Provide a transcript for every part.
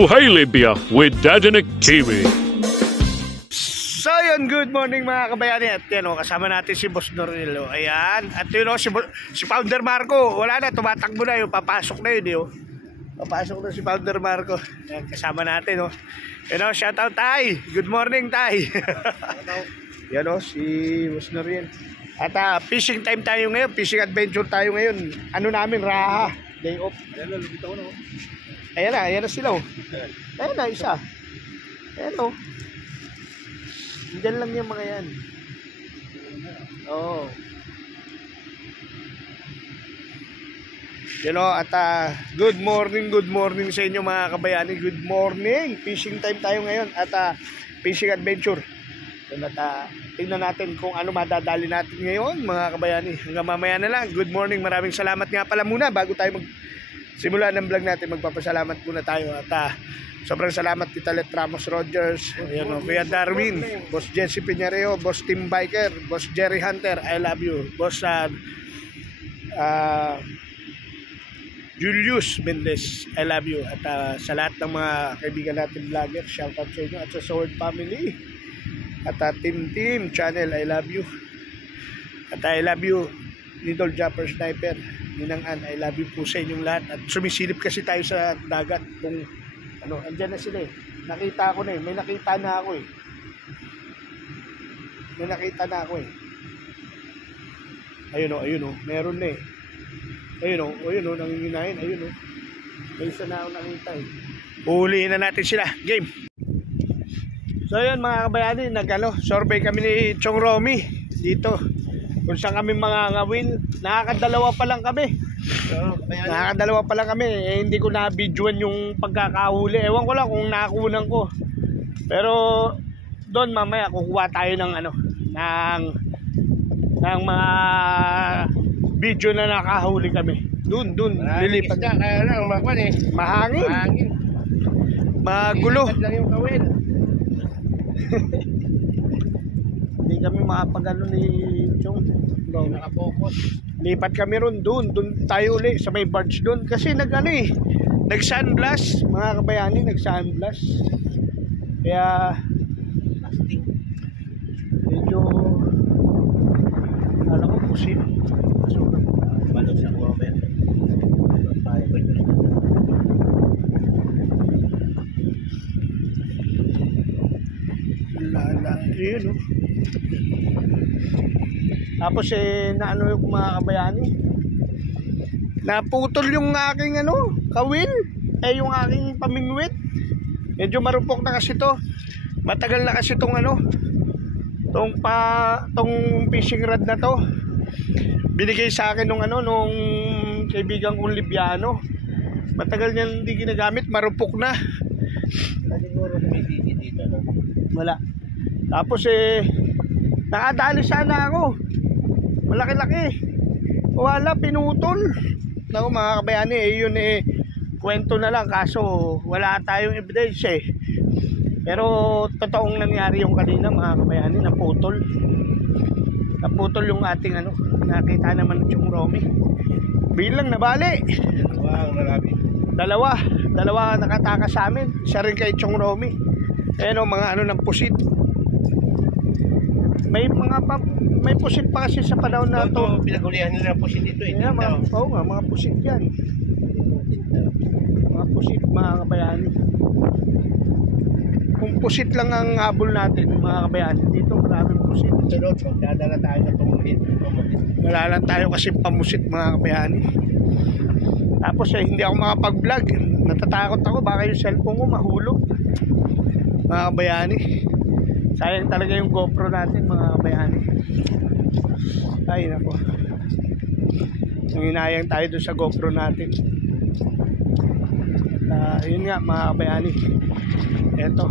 Buhay Libya with Dadanik TV. So yun, good morning mga kabayani. At yan o, kasama natin si Boss Nornilo. Ayan, at yun o, si Founder Marco. Wala na, tumatakbo na yun, papasok na yun yun. Papasok na si Founder Marco. Ayan, kasama natin o. Yan o, shoutout Tay. Good morning Tay. Yan o, si Boss Nornilo. At fishing time tayo ngayon, fishing adventure tayo ngayon. Ano namin, raha, day off. Ayan o, lumitaw na o. Ayan na sila o. Ayan na, isa. Ayan o. Diyan lang yung mga yan. Oo. You know, at good morning sa inyo mga kabayani. Good morning. Fishing time tayo ngayon at fishing adventure. At tingnan natin kung ano madadali natin ngayon mga kabayani. Hanggang mamaya na lang. Good morning. Maraming salamat nga pala muna bago tayo simula ng vlog natin. Magpapasalamat muna tayo at sobrang salamat Tita Let Ramos Rogers, ayan o, Kuya Darwin, Boss Jesse Piñareo, Boss Tim Biker, Boss Jerry Hunter, I love you, Boss Julius Mendez, I love you. At sa lahat ng mga kaibigan natin vlogger, shout out sa inyo. At sa Sword Family at Team Channel, I love you. At I love you Little Japper Sniper, Ninang An, I love you po sa inyong lahat. At sumisilip kasi tayo sa dagat kung ano, andyan na sila eh. Nakita ko na eh. May nakita na ako eh. Ayun o. Meron na eh. Ayun o. Nanginginahin. Ayun o. May isa na ako nakita eh. Uhulihin na natin sila. Game. So yun mga kabayani. Survey kami ni Chong Romy. Dito. Kung saan kami mga ngawin. Nakakadalawa pa lang kami. Eh, hindi ko na-videoan yung pagkakahuli. Ewan ko lang kung nakakunan ko. Pero doon mamaya kukuha tayo ng ng mga video na nakahuli kami. Doon lilipat. Kaya lang Mahangin. Magulo. Lang yung kawin. Hindi kami makapagano ni Chong. Nakapokus. Lipat kami ron doon tayo uli sa may barge doon kasi nag-sunblast mga kabayani, nag-sunblast kaya medyo alam ko pusin Balog sa kuha ba yan? Yun o. Tapos naano yung mga kabayani, naputol yung aking kawil, yung aking pamingwit. Medyo marupok na kasi to. Matagal na kasi tong tong fishing rod na to. Binigay sa akin nung kaibigan kong Libyano. Matagal niya hindi ginagamit, marupok na. Siguro may dito. Wala. Tapos nakadali sana ako. Malaki-laki. Wala, pinutol. Naku mga kabayani, yun kwento na lang kaso wala tayong evidence eh. Pero totoong nangyari yung kanina mga kabayani, naputol yung ating nakita naman yung Romy. Bilang nabali. Wow, marami. Dalawa nakatakas sa amin. Isa rin kay Chong Romy. Ayan o, mga ng pusit. May pusit pa kasi sa panahon na to. Pinagulihan nila pusit dito eh. Yeah, mga pusit yan. Mga pusit mga kabayani. Kung pusit lang ang habol natin mga kabayani, dito maraming pusit. Pero dadala tayo na tumulit. Wala lang tayo kasi pamusit mga kabayani. Tapos hindi ako makapag-vlog. Natatakot ako baka yung cellphone ko mahulog mga kabayani. Sayang talaga yung GoPro natin mga kabayani. Ay nako. Nanginayang tayo doon sa GoPro natin. At yun nga mga kabayani. Eto.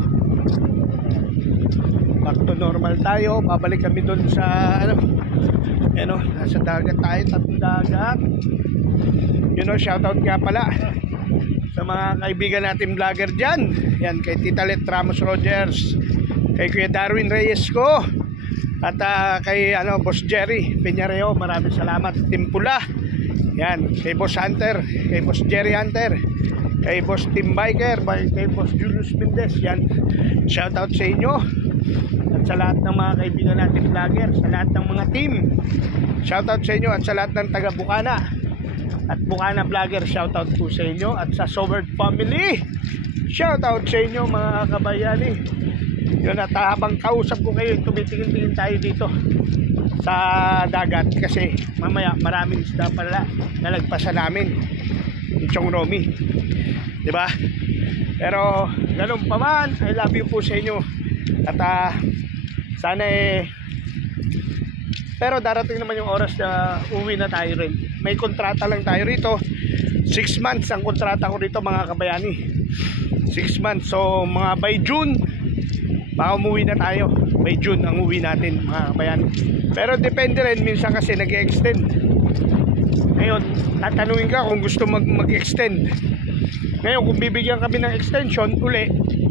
Back to normal tayo. Babalik kami doon sa nasa dagat tayo, tatong dagat. Shoutout nga pala sa mga kaibigan natin vlogger dyan. Yan kay Tita Let Ramos Rogers, kay Kuya Darwin Reyes ko, at kay Boss Jerry Piñareo, maraming salamat. Team Pula, yan, kay Boss Hunter, kay Boss Jerry Hunter, kay Boss Team Biker, kay Boss Julius Mendez. Yan, shoutout sa inyo. At sa lahat ng mga kaibigan natin vlogger, sa lahat ng mga team, shoutout sa inyo. At sa lahat ng taga Bukana at Bukana vlogger, shoutout po sa inyo. At sa Sobert family, shoutout sa inyo mga kabayani. Yun, at habang kausap ko kayo, tumitingin-tingin tayo dito sa dagat kasi mamaya maraming isda pala nalagpasan namin ni Chong Romy, diba? Pero ganun pa man, I love you po sa inyo. At sana pero darating naman yung oras na uwi na tayo rin. May kontrata lang tayo rito, 6 months ang kontrata ko rito mga kabayani, 6 months. So mga by June baka umuwi na tayo. By June ang uwi natin mga kabayan. Pero depende rin, minsan kasi nag-extend. Ngayon, tatanungin ka kung gusto mag-extend. Ngayon, kung bibigyan kami ng extension uli,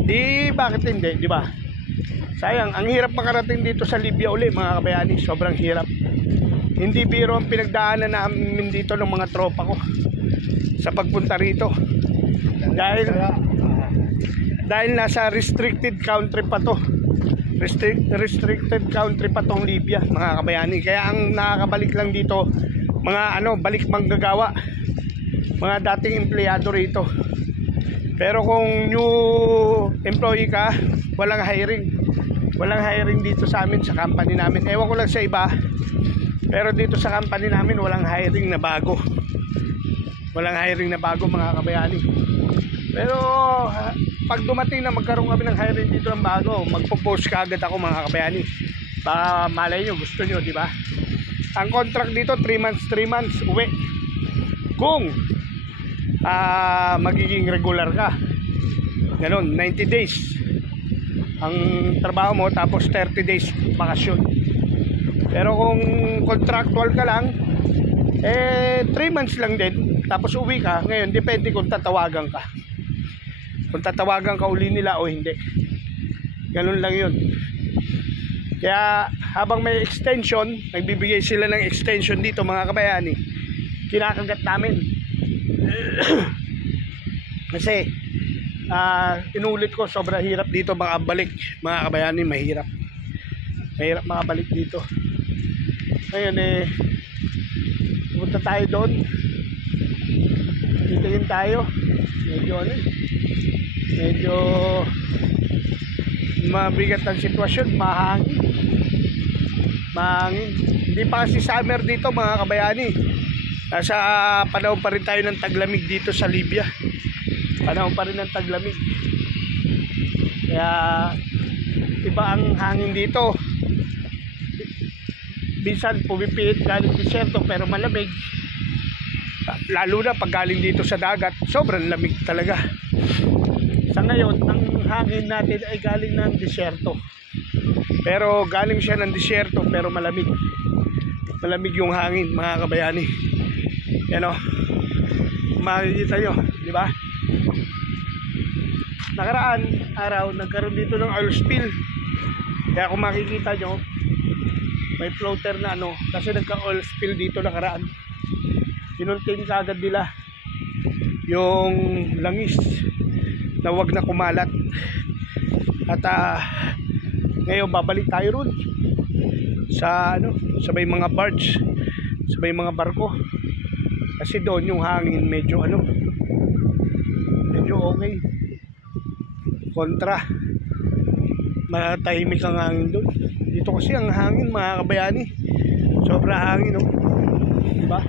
di bakit hindi, di ba? Sayang, ang hirap makarating dito sa Libya uli mga kabayani. Sobrang hirap. Hindi biro ang pinagdaanan namin dito ng mga tropa ko sa pagpunta rito. Dahil nasa restricted country pa to. Restricted country pa tong Libya mga kabayani. Kaya ang nakakabalik lang dito mga balik manggagawa, mga dating empleyado rito. Pero kung new employee ka, walang hiring dito sa amin, sa company namin. Ewan ko lang sa iba, pero dito sa company namin walang hiring na bago. Walang hiring na bago mga kabayani. Pero pag dumating na magkaroon kami ng hiring dito ng bago, magpo-post ka agad ako mga kabayani. Baka malay nyo, gusto nyo, di ba? Ang contract dito 3 months uwi. Kung magiging regular ka, ganun, 90 days ang trabaho mo, tapos 30 days bakasyon. Pero kung contractual ka lang, 3 months lang din, tapos uwi ka. Ngayon depende kung tatawagan ka, kung tatawagan ka uli nila o hindi. Ganun lang yun. Kaya habang may extension, nagbibigay sila ng extension dito mga kabayani, kinakagat namin. Kasi inulit ko, sobrang hirap dito makabalik mga kabayani. Mahirap makabalik dito. Ngayon punta tayo doon, titingin tayo. Medyo mabigat ang sitwasyon, mahangin. Hindi pa kasi summer dito mga kabayani. Nasa panahon pa rin tayo ng taglamig dito sa Libya. Panahon pa rin ng taglamig. Kaya iba ang hangin dito. Minsan pumipihit galing disyerto pero malamig. Lalo na pag galing dito sa dagat, sobrang lamig talaga. Sa ngayon, ang hangin natin ay galing ng disyerto. Pero galing siya ng disyerto pero malamig. Malamig yung hangin mga kabayani. Yan o, makikita nyo, di ba? Nakaraan araw nagkaroon dito ng oil spill. Kaya kung makikita nyo, may floater na kasi nagka-oil spill dito nakaraan. Kinuntain kaagad nila yung langis na wag na kumalat. At ngayon babalik tayo ron sa sa may mga barge, sa may mga barko. Kasi doon yung hangin medyo medyo okay. Kontra, matahimik ang hangin doon. Dito kasi ang hangin mga kabayani, sobra hangin diba?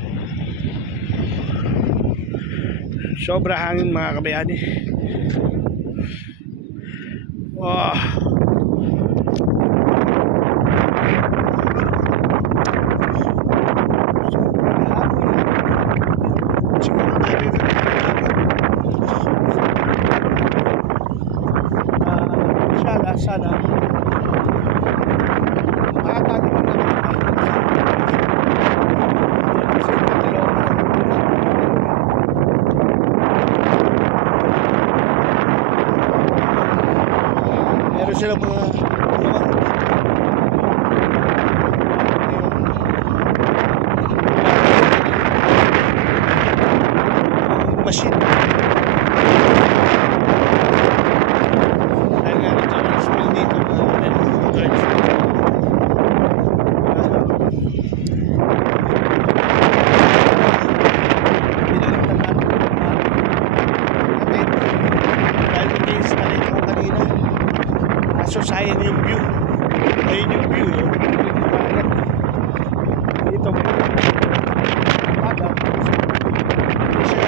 Sobra hangin mga kabayani. Wow. Sana makatali mo na meron sila mga machine. Kaso sayang yung view. Ayun yung view. Dito. Baga. Hindi siya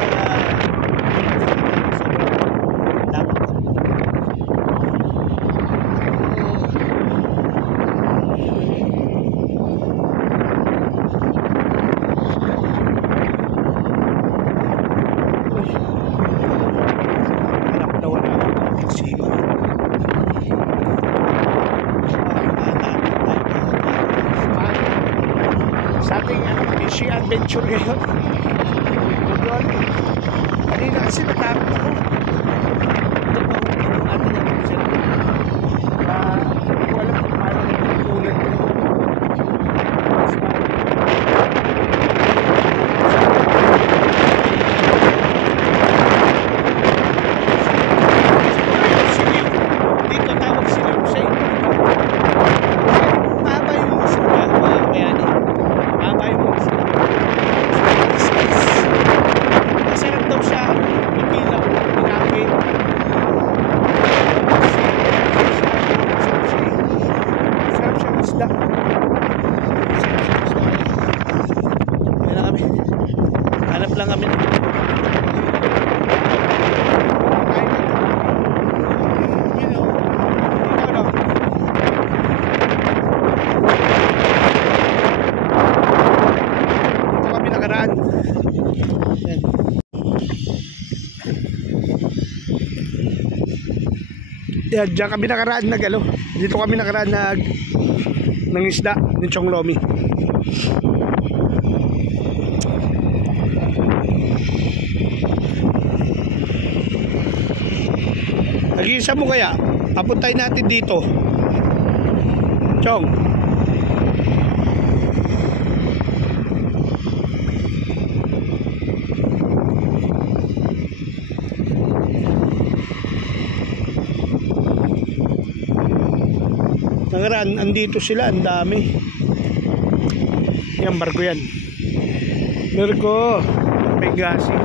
sa ating fishing adventure ngayon. Doon. Kanina kasi natakot ako. Hindi ko alam kung paano nagpapulad ko. Dito tawag siliw sa inyo. Mahaba yung muso niya, mga kabayani. Mahaba yung muso niya. Masarap daw siya. Ikilaw, pinakit. Masarap siyang isda. Yan na kami. Hanap lang kami. Yan, dyan kami nakaraan dito kami nakaraan ng isda ng Chong Lomi. Nag-iisa mo kaya? Papuntay natin dito, Chong. Nakaraan, andito sila, ang dami. Yan, barko yan. Barko. Pegasi.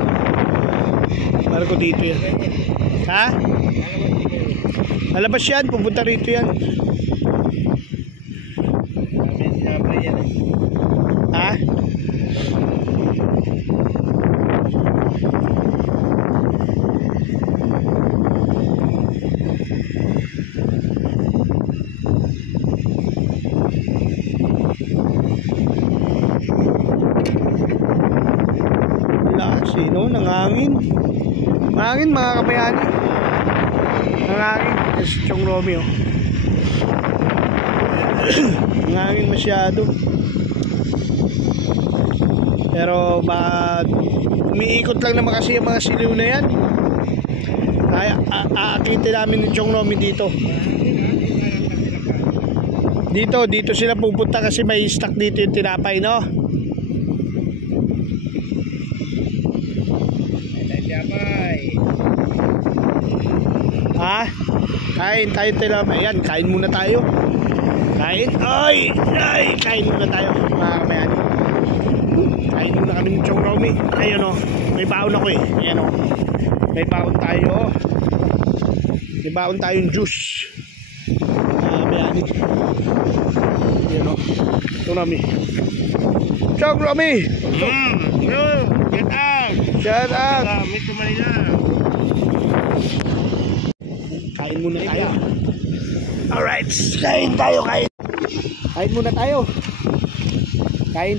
Barko dito yan. Ha? Malabas yan, pupunta rito yan. Ha? Sino? Nangangin. Nangangin mga kabayani. Nangangin. Yes, Chong Lomi. Nangangin masyado. Pero umiikot lang naman kasi yung mga siliw na yan. Kaya aakitin namin ng Chong Lomi dito. Dito sila pupunta kasi may stock dito yung tinapay, no? Ha? Kain tayo tinapay. Ayan, kain muna tayo. Kain. Ay, kain muna tayo mga kamayani. Kain muna kami ng Chong Lomi. Ayun o, may baon ako eh. Ayan o, may baon tayo. May baon tayong juice mga kamayani. Ayan o, Chong Lomi. Chong Lomi. Shout out. Mito Manila. Kain muna tayo. Alright, kain tayo, kain. Kain muna tayo. Kain.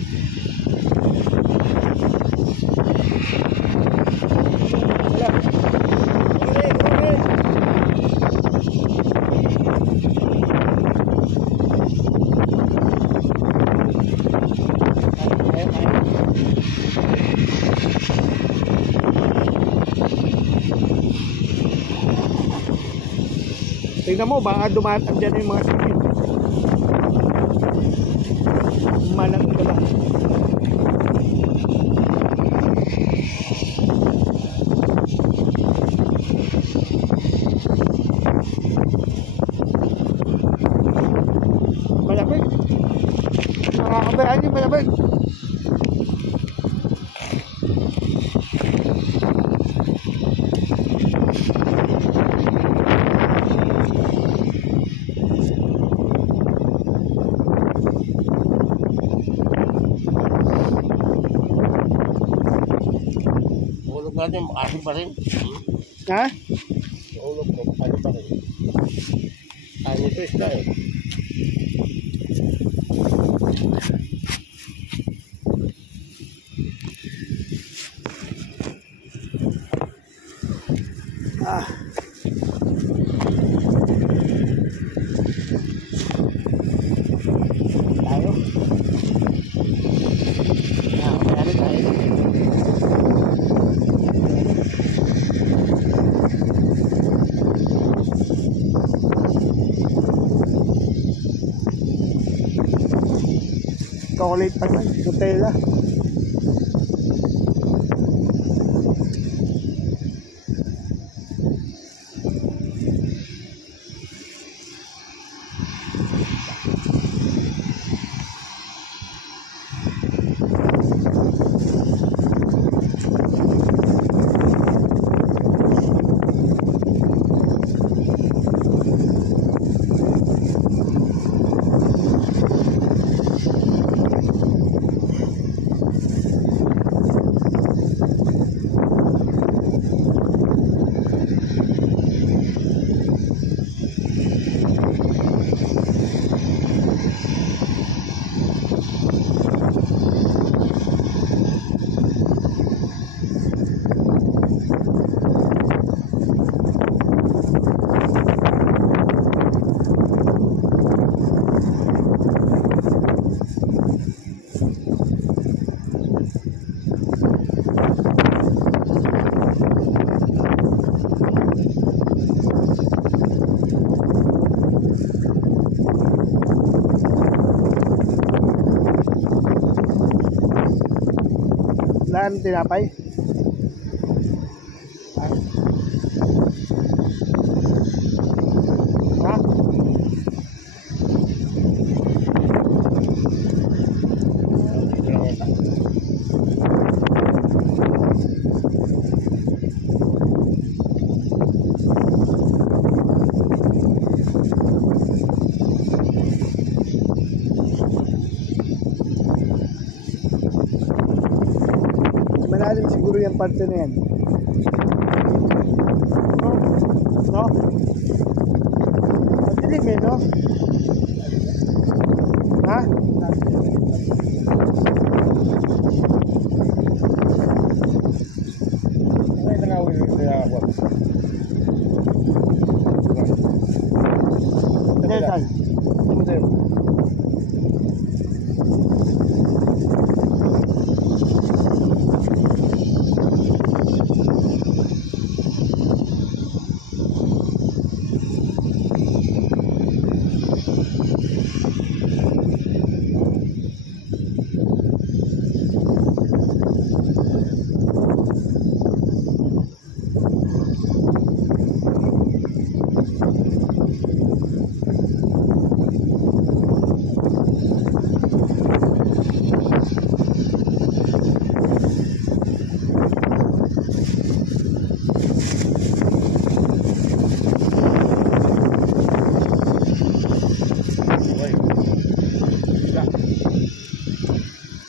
Tingnan mo, baka dumatag dyan yung mga sakit. Malang ka lang. Malapit. Nakakabayaan yung malapit. natin, makasip pa rin. Ha? Yung ulo ko, makasip pa rin. Ano ito isda eh. Ah. Tayo. Kaya tayo. Chocolate pa yan, Nutella. Lahan tinapay. Ha? Dito lang ito. Malalim siguro yung parte na yan. No? Madilim eh, no? Ha? Ay, nangawin yung kaya ako. Saan? Ano tayo?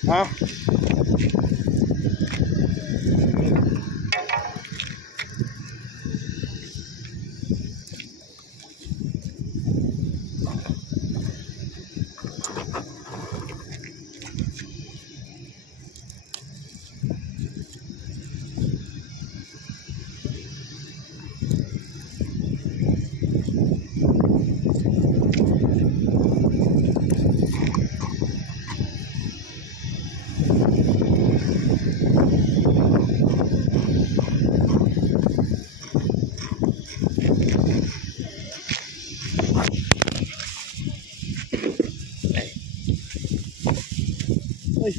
Ha? Uy.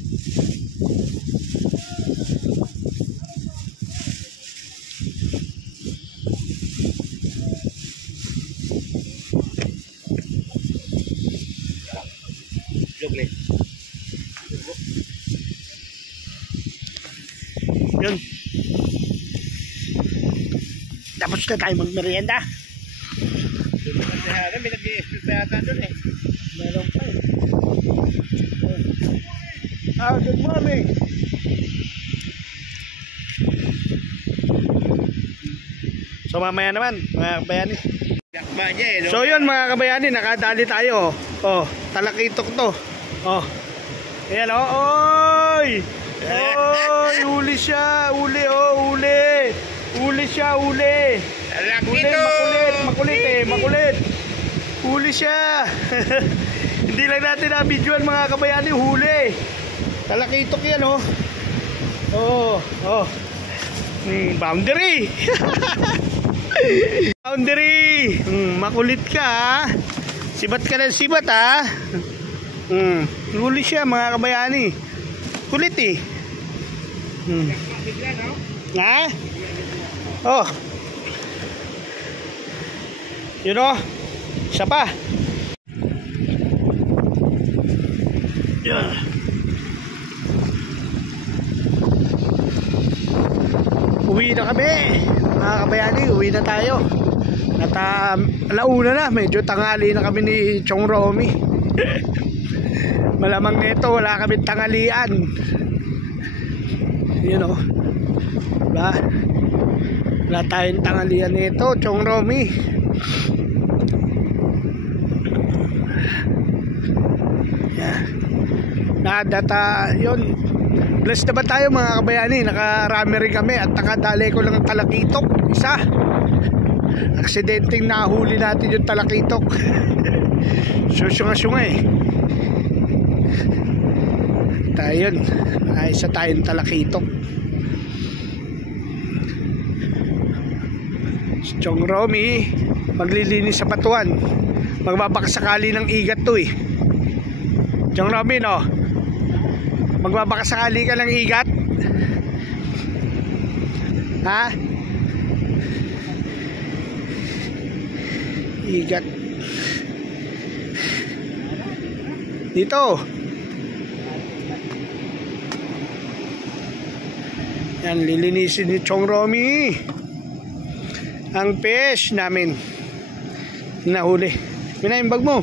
Chocolate. Yun. Tapos na tayo magmerienda. Kaya may nag-i-split pa yata doon eh. Meron pa eh. Good morning. So mamaya naman mga kabayani. So yun mga kabayani, nakadali tayo. Oh, talakitok to. Oh. Ayan oh. Oy! Oy, uli siya, uli oh, uli. Uli siya, uli. Uli, makulit. Huli siya. Hindi lang natin na-videoan mga kabayani, huli. Talakitok yan oh. Oh. Boundary. Boundary. Makulit ka ha. Sibat ka ng sibat ha. Huli siya mga kabayani. Kulit eh. Ha? Oh. You know? Isa pa. Yeah. Uwi na kami mga kabayani, uwi na tayo. At alauna na, medyo tanghali na kami ni Chong Romy. Malamang nito wala kami tanghalian. You know, wala tayong tanghalian nito, Chong Romy. Yeah. Nadata yun. Blessed na ba tayo mga kabayani? Nakarami rin kami at nakadali ko lang talakitok. Isa. Aksidenteng nahuli natin yung talakitok. Susunga-sunga eh. Tayo yun. Ay, isa tayong talakitok. Si Chong Romy maglilinis sa batuan. Magbabakasakali ng igat to eh. Chong Romy no, magbabakasakali ka ng igat? Ha? Igat dito. Yan, lilinisin ni Chong Romy ang fish namin nahuli. Minaimbag mo.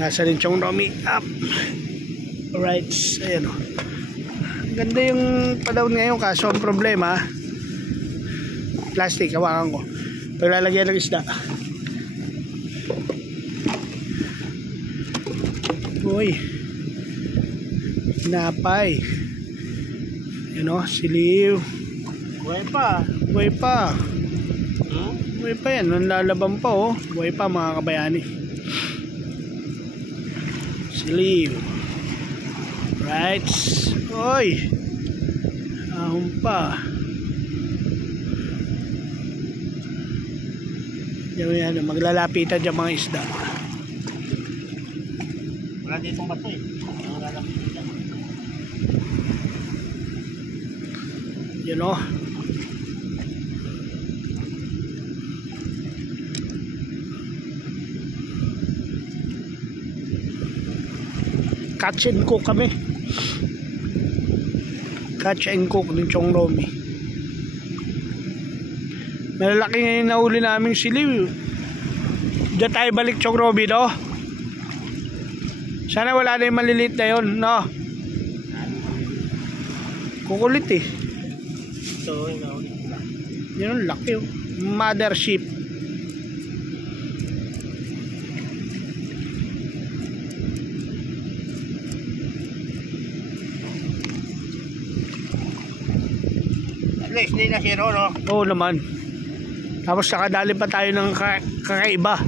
Nasa rin Chong Romy up. Alright, ayan o. Ganda yung padawon ngayon, kaso ang problema plastic, hawakan ko. Pero lalagyan ng isda. Uy, napay. Ayan o, siliw. Buhay pa. Buhay pa yan, nanlalaban pa o. Buhay pa mga kabayani. Siliw. Right. Oy. Ahon pa. Yan, maglalapitan dyan mga isda. Wala ditong bato eh. Maglalapitan. Yan o. Catch and cook kami. Catch and cook ng Chong Romy. Malalaki ngayon na uli namin siliw. Diyan tayo balik Chong Romy no? Sana wala na yung maliliit na yun no? Kukulit eh. Ito, inaulit lang. Yan ang laki oh. Mothership. At least, hindi na zero, no? Oo naman. Tapos nakadali pa tayo ng kakaiba.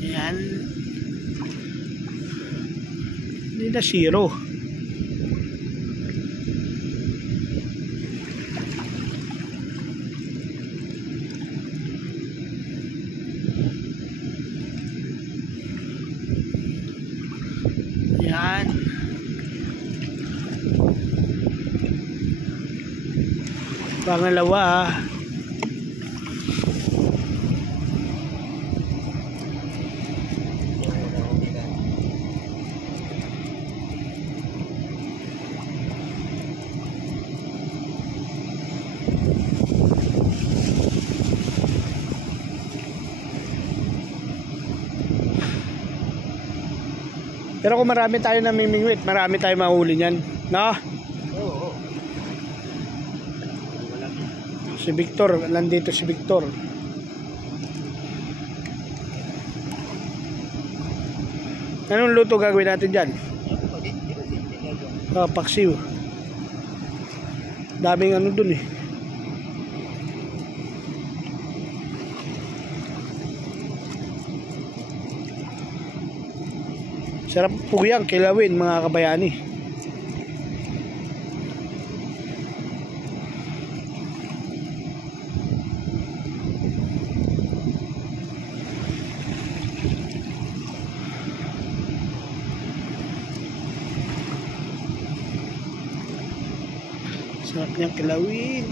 Yan. Hindi na zero. Yan. Pangalawa. Pero kung marami tayo namimingwit, marami tayo mahuli niyan. No? Oo. Si Victor, nandito si Victor. Anong luto gagawin natin dyan? Paksiw. Daming ano dun eh. Sarap po yan, kilawin mga kabayani. Sarap niyang kilawin.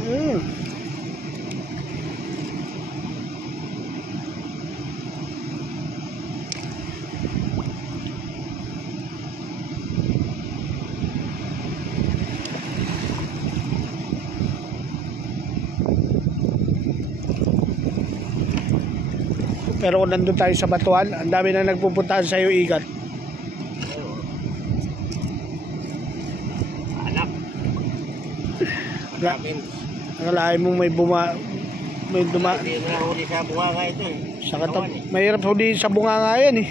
Pero kung nandun tayo sa Batuan, ang dami na nagpupuntahan sa iyo, Igat. Anak. Amin. Nakalahin mong may duma. Hindi mo na huli sa bunga nga ito eh. Mahirap huli sa bunga nga yan eh.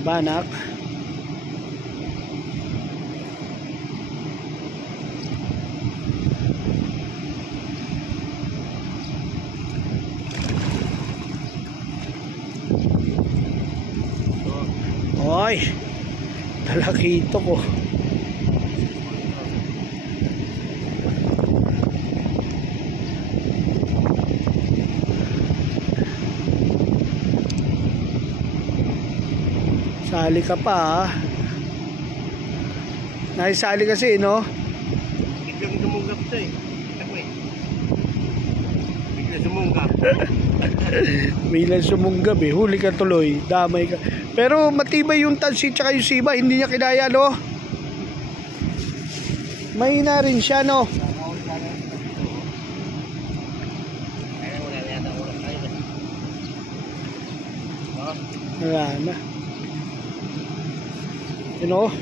Banak. Oy, talakito ko. Sali ka pa, ha? Naisali kasi, no? Biglang sumunggap ito eh. Ako eh. Biglang sumunggap. Bilang sumunggab eh. Huli ka tuloy. Damay ka. Pero matibay yung tansi tsaka yung siba. Hindi niya kinaya, no? Mahina rin siya, no? Wala na. You know?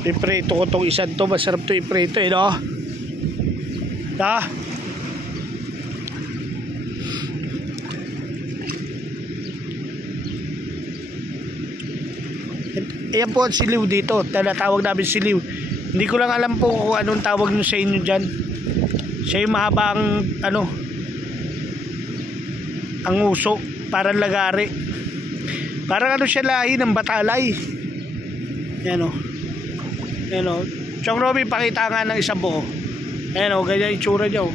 Iprito ko tong isang to. Masarap to iprito eh, no? Ha? Ayan po ang siliw dito. Tinatawag namin siliw. Hindi ko lang alam po kung anong tawag nyo sa inyo dyan. Siya yung mahaba ang ano, ang uso. Parang lagari. Parang ano siya, lahi ng batalay. Yan o. Yan o. Chong Robby, pakita nga ng isang buo. Yan o, ganyan yung tsura niya o.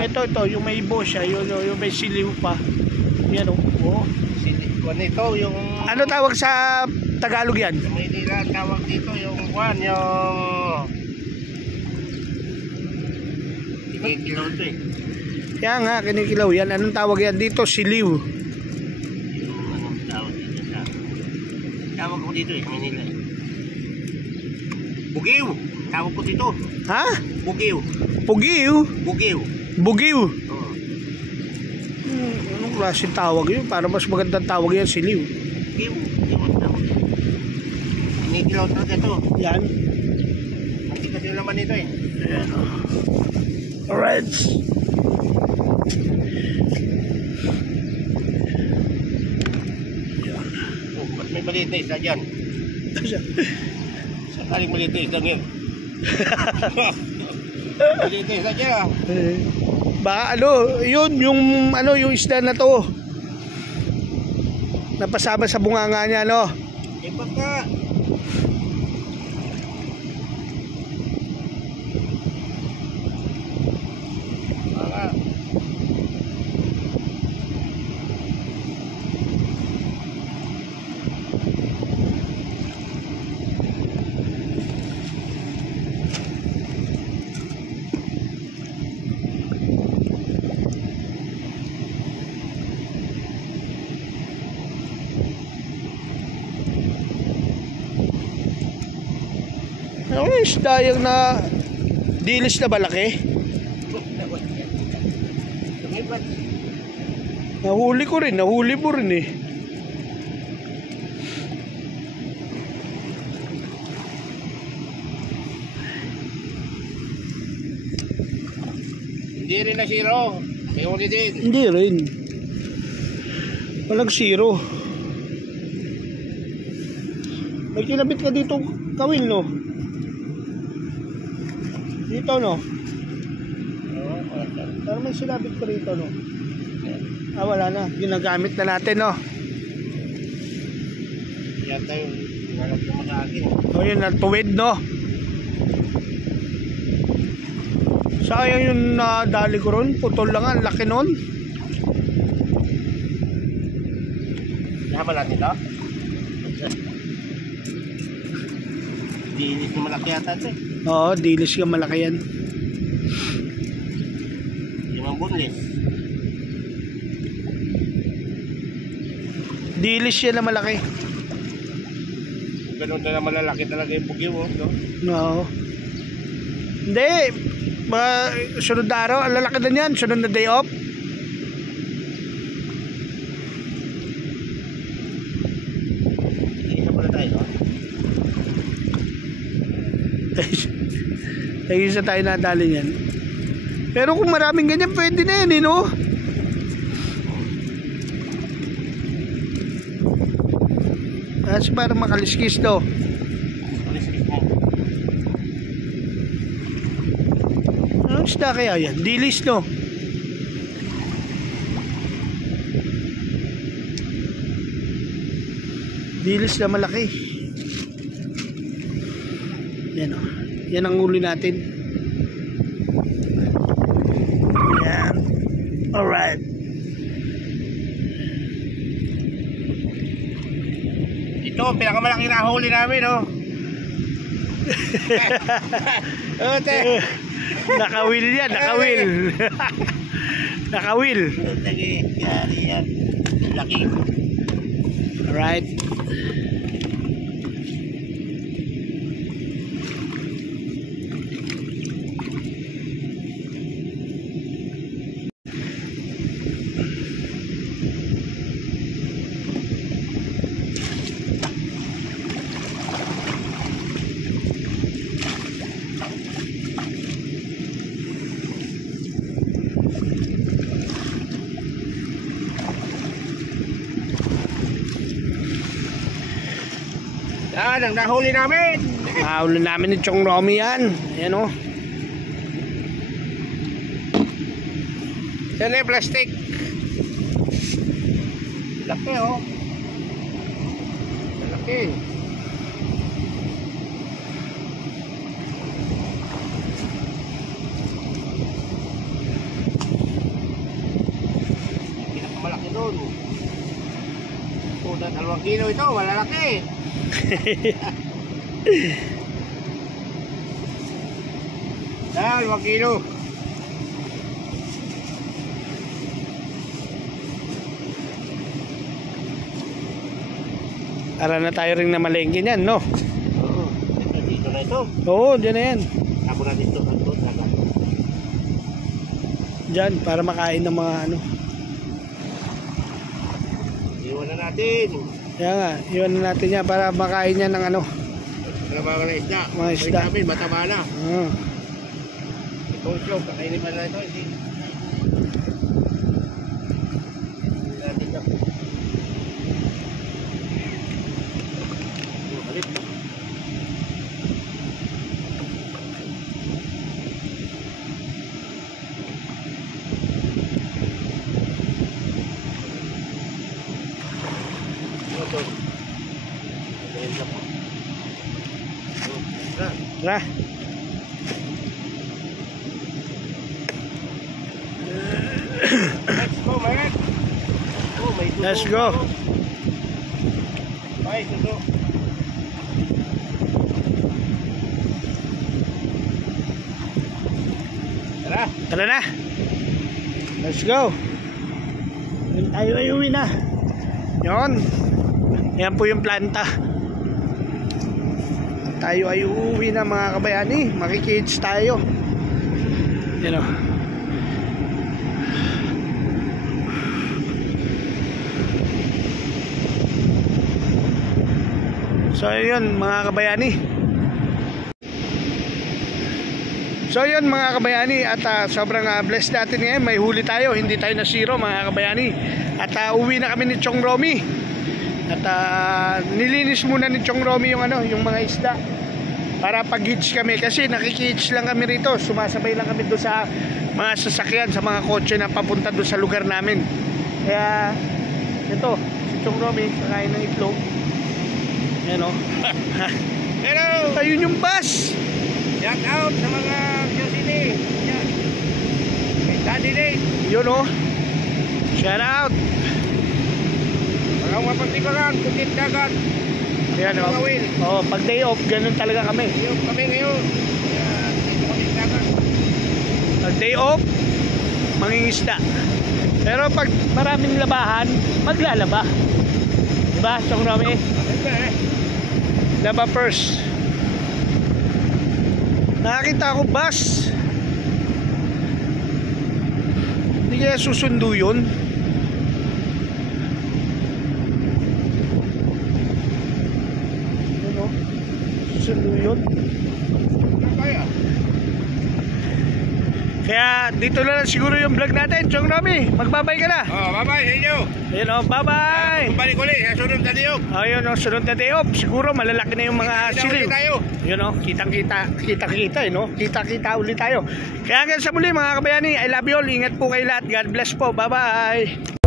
Ito, yung may ibo siya. Yung may siliw pa. Yan o. Oh. Ito yung... Ano tawag sa Tagalog yan? Sa Maynila tawag dito yung kwan, yung... Kinikilaw ito eh. Kaya nga, kinikilaw yan. Anong tawag yan dito? Siliw. Yung anong tawag dito sa... Tawag ko dito eh, Maynila. Bugiw! Tawag ko dito. Ha? Bugiw. Pugiw? Bugiw. Bugiw? Oo. Anong klaseng tawag yun? Para mas magandang tawag yan, siliw. Bugiw. Yung tawag. Kinikilaw talaga ito. Yan. Hindi kasi yung laman nito eh. Ayan o. Reds. Oh, ba't may maliit na isa dyan? Sakaling maliit na isang yun. Maliit na isang yun. Baka ano, yun, yung ano, yung isda na to. Napasama sa bunganga niya, no? Ipat ka. Baka. Ano yung isda yung na dilis na malaki? Ipat. Nahuli ko rin, nahuli mo rin eh. Hindi rin na zero. May huli din. Hindi rin. Walang zero. May kinabit ka dito kawil, no? Dito, no? Pero may sinabit ko rito, no? Ah, wala na. Ginagamit na natin, no? Yata yung walang kumakain. O yun, natuwid, no? Sayang yung dali ko ron. Putol lang, ang laki nun. Yaman natin, no? Dilis na malaki yata ito eh. Oo, dilis ka, malaki yan. Limang bunlis. Dilis yan na malaki. Ganun na malalaki talaga yung bugyo mo, no? Oo. Hindi. Sunod na araw, ang lalaki na yan. Sunod na day off. Isa pala tayo, no? Tayo isa tayo nadali niyan. Pero kung maraming ganyan, pwede na yan, eh, no? Kasi parang makaliskis, no? Anong isda kaya yan? Dilis, no? Dilis na malaki. Yan, o. Yan ang huli natin. Yan. Alright. Ito, pinakamalaki na huli namin, no? Ote. Nakawil yan, nakawil. Nakawil. Lagi, yari yan. Laki. Alright. Yan, ang nahuli namin. Nahuli namin ni Chong Romy yan. Ayan, o. Yan yung plastic. Laki, oh. Laki. Pinakamalaki doon. Una, 2 kilo ito, malalaki. Dahil 2 kilo. Para na tayo rin na malengke niyan, no? Oo. Dito na ito. Oo, dyan na yan. Ako na dito. Dyan, para makain ng mga ano. Iwan na natin. Kaya nga, iwan na natin yan para makain yan ng ano. Trabaho na isda. Mga isda. Namin, mataba na. Ito siya, kakainin pa na ito. Hindi natin ito. Balik. ito. Ayan na po. Tara. Let's go, man. Oh, may tuto. Let's go. Bye, tuto. Tara. Tara na. Let's go. Tayo ay uwi na. Yun. Yan po yung planta. Tayo ay uuwi na mga kabayani. Makikids tayo. Yan o. So yun mga kabayani. So yun mga kabayani. At sobrang blessed natin ngayon. May huli tayo. Hindi tayo na zero mga kabayani. At uwi na kami ni Chong Romy. At nilinis muna ni Chong Romy yung yung mga isda para pag-hitch kami kasi nakiki-hitch lang kami rito, sumasabay lang kami doon sa mga sasakyan, sa mga kotse na papunta doon sa lugar namin. Kaya ito, si Chong Romy kakain ng itlog. Ayan o. Hello! Ayun yung bus. Shout out sa mga QCD. Yan. Kay Daddy Nate. Yun o. Shout out. Mga mapagtibagan, kutit dagat. Ayan o. Mga wheel. Oh, pag day off, ganun talaga kami. Yung kami ngayon. Yan. Kutit dagat. Pag day off, mangingisda. Pero pag maraming labahan, maglalaba. Diba, Chong Romy? Laba first. Nakakita ako bus. Hindi kaya susundo yun. Ano? Susundo yun. Kaya. Kaya dito na lang siguro yung vlog natin, Chong Romy. Magbabay ka na. Oh, bye-bye sa inyo. Ayun o, bye-bye. Balik ulit sa sunod na diyog. Ayun o, sunod na day off. Siguro malalaki na yung mga siliw. tayo. Yun o, kita-kita no? Kita-kita ulit tayo. Kaya hanggang sa muli mga kabayani, I love you all. Ingat po kayo lahat. God bless po. Bye-bye.